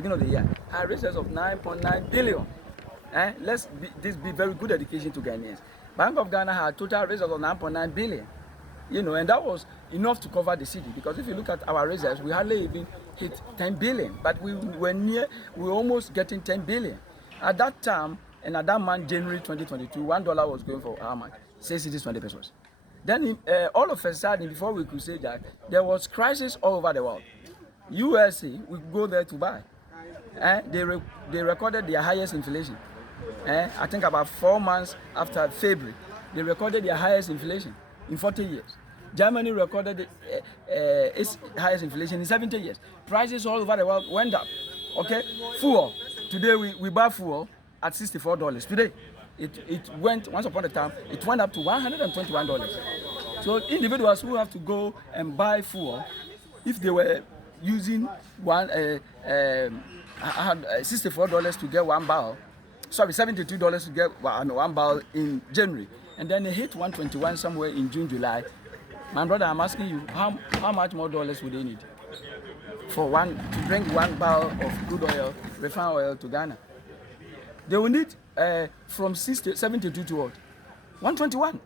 beginning of the year had reserves of 9.9 billion. This be very good education to Ghanaians. Bank of Ghana had total reserves of 9.9 billion. And that was enough to cover the city, because if you look at our reserves, we hardly even hit 10 billion, but we were almost getting 10 billion. At that time, and at that month, January 2022, $1 was going for how much? 6 cities, 20 pesos. Then all of a sudden, before we could say that, there was crisis all over the world. USA, we go there to buy. They recorded their highest inflation. I think about 4 months after February, they recorded their highest inflation in 40 years. Germany recorded its highest inflation in 70 years. Prices all over the world went up. Okay, fuel. Today we buy fuel at $64. Today, it went, once upon a time, it went up to $121. So individuals who have to go and buy fuel, if they were using $64 to get 1 barrel, sorry, $72 to get 1 barrel in January, and then they hit 121 somewhere in June, July. My brother, I'm asking you, how much more dollars would they need to bring 1 barrel of crude oil, refined oil to Ghana? They will need from 72 to what? 121,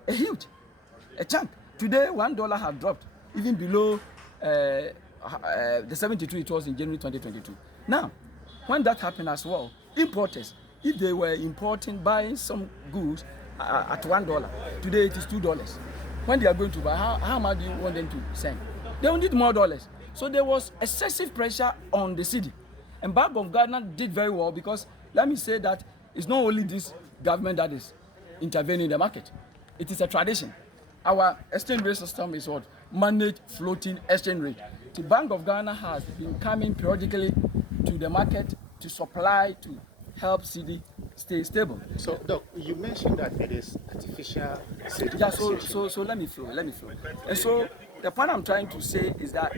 a chunk. Today, $1 have dropped even below the 72 it was in January 2022. Now, when that happened as well, importers, if they were buying some goods at $1, today it is $2. When they are going to buy, how much do you want them to send? They will need more dollars. So there was excessive pressure on the city. And Bank of Ghana did very well, because let me say that it's not only this government that is intervening in the market. It is a tradition. Our exchange rate system is what? Managed floating exchange rate. The Bank of Ghana has been coming periodically to the market to supply, to help city stay stable. So, Doc, you mentioned that it is artificial. Yeah, so let me flow. And so the point I'm trying to say is that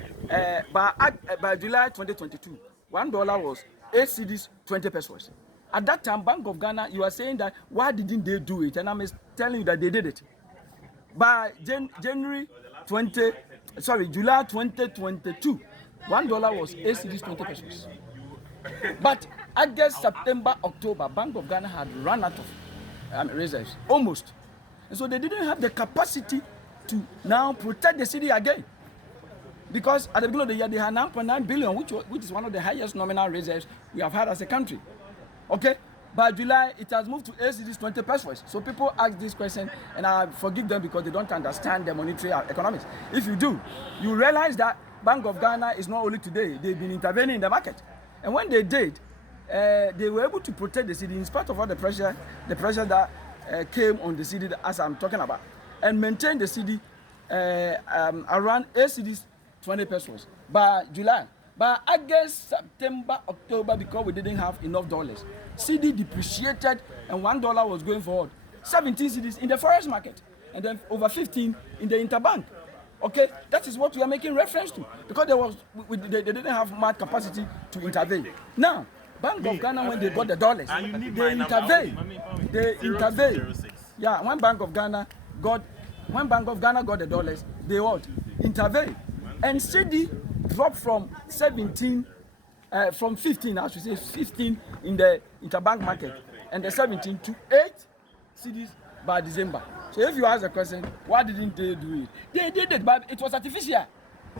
by July 2022, $1 was 8 cedis, 20 pesos. At that time, Bank of Ghana, you are saying that why didn't they do it? And I'm telling you that they did it. By July 2022, $1 was 8 cedis, 20 pesos. But August, September, October, Bank of Ghana had run out of reserves, almost. And so they didn't have the capacity to now protect the city again. Because at the beginning of the year, they had 9.9 billion, which is one of the highest nominal reserves we have had as a country. Okay? By July, it has moved to 8 cedis, 20 pesos. So people ask this question, and I forgive them because they don't understand the monetary economics. If you do, you realize that Bank of Ghana is not only today, they've been intervening in the market. And when they did, they were able to protect the city in spite of all the pressure that came on the city as I'm talking about, and maintain the city around 8 cedis, 20 pesos. By July, by August, September, October, because we didn't have enough dollars, cedi depreciated, and $1 was going forward 17 cedis in the forex market, and then over 15 in the interbank. Okay, that is what we are making reference to, because they didn't have much capacity to intervene. Now, Bank of Ghana, when they got the dollars, they intervened. Yeah, when Bank of Ghana got the dollars, they what? Intervened. And cedi dropped from 15, I should say 15 in the interbank market, and the 17 to 8 cedis by December. So if you ask the question, why didn't they do it? They did it, but it was artificial.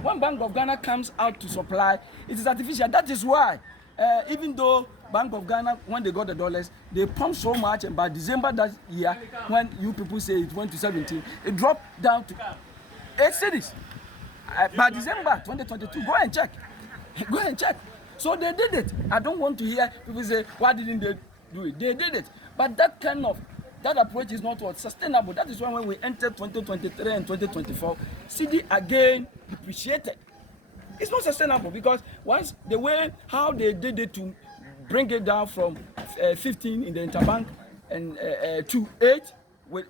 When Bank of Ghana comes out to supply, it is artificial. That is why, even though Bank of Ghana, when they got the dollars, they pumped so much, and by December that year, when you people say it went to 17, it dropped down to 8 cedis. By December 2022, go and check. Go and check. So they did it. I don't want to hear people say, why didn't they do it? They did it. But that approach is not what sustainable. That is why when we entered 2023 and 2024, cedi again depreciated. It's not sustainable, because once the way how they did it to bring it down from 15 in the interbank and to 8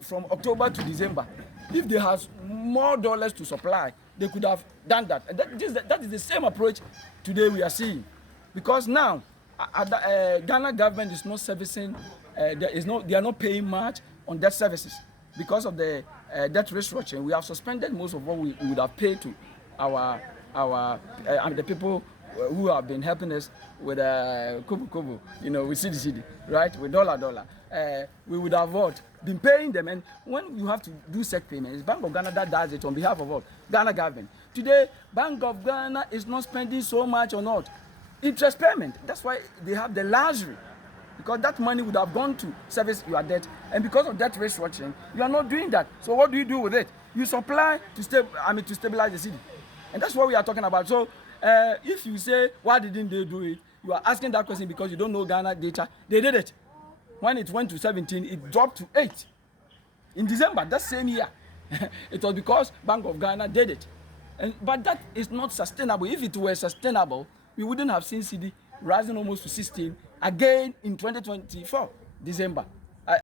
from October to December, if they have more dollars to supply, they could have done that. And that is the same approach today we are seeing, because now Ghana government is not servicing. They are not paying much on debt services because of the debt restructuring. We have suspended most of what we would have paid to the people who have been helping us with Kobo, you know, with CD, right, with dollar, we would have what? Been paying them. And when you have to do SEC payments, Bank of Ghana that does it on behalf of what? Ghana government. Today, Bank of Ghana is not spending so much on what? Interest payment. That's why they have the luxury. Because that money would have gone to service your debt. And because of debt restructuring, you are not doing that. So what do you do with it? You supply to stabilize the city. And that's what we are talking about. So if you say, why didn't they do it? You are asking that question because you don't know Ghana data. They did it. When it went to 17, it dropped to 8. In December, that same year. It was because Bank of Ghana did it. But that is not sustainable. If it were sustainable, we wouldn't have seen CD rising almost to 16 again in 2024, December.